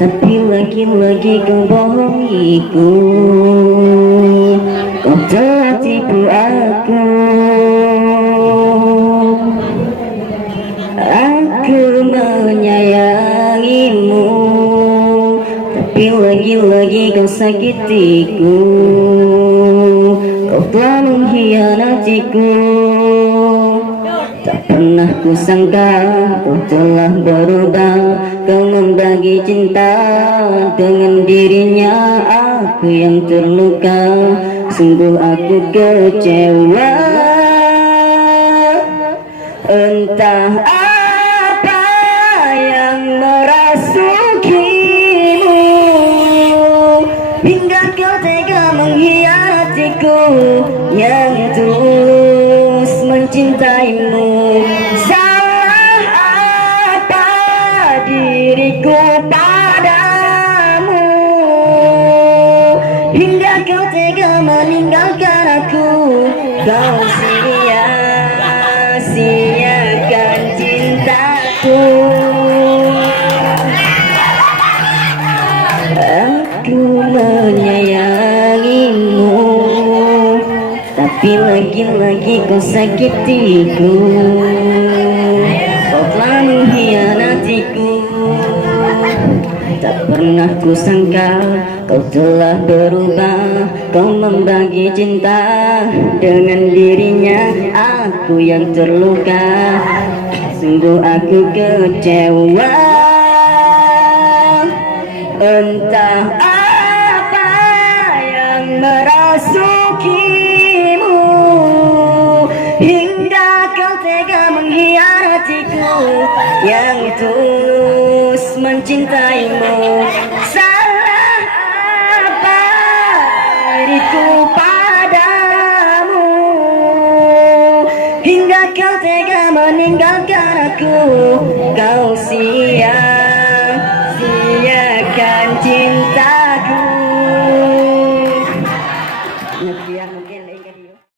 tapi lagi-lagi kau bohongiku. Kau telah tipu aku. Aku menyayangimu, tapi lagi-lagi kau sakitiku. Kau telah mengkhianatiku. Tak pernah kusangka kau telah berubah. Kau membagi cinta dengan dirinya. Aku yang terluka, sungguh aku kecewa. Entah apa yang merasukimu, hingga kau tega mengkhianatiku yang tulus mencintaimu. Salah apa diriku padamu, hingga kau tega meninggalkan aku. Kau sia-siakan cintaku. Aku menyayangimu, tapi lagi-lagi kau sakitiku. Kau telah mengkhianatiku. Tak pernah kusangka kau telah berubah. Kau membagi cinta dengan dirinya. Aku yang terluka, sungguh aku kecewa. Entah apa yang merasukimu, hingga kau tega mengkhianatiku yang tulus mencintaimu. Salah apa diriku padamu, hingga kau tega meninggalkan aku. Kau sia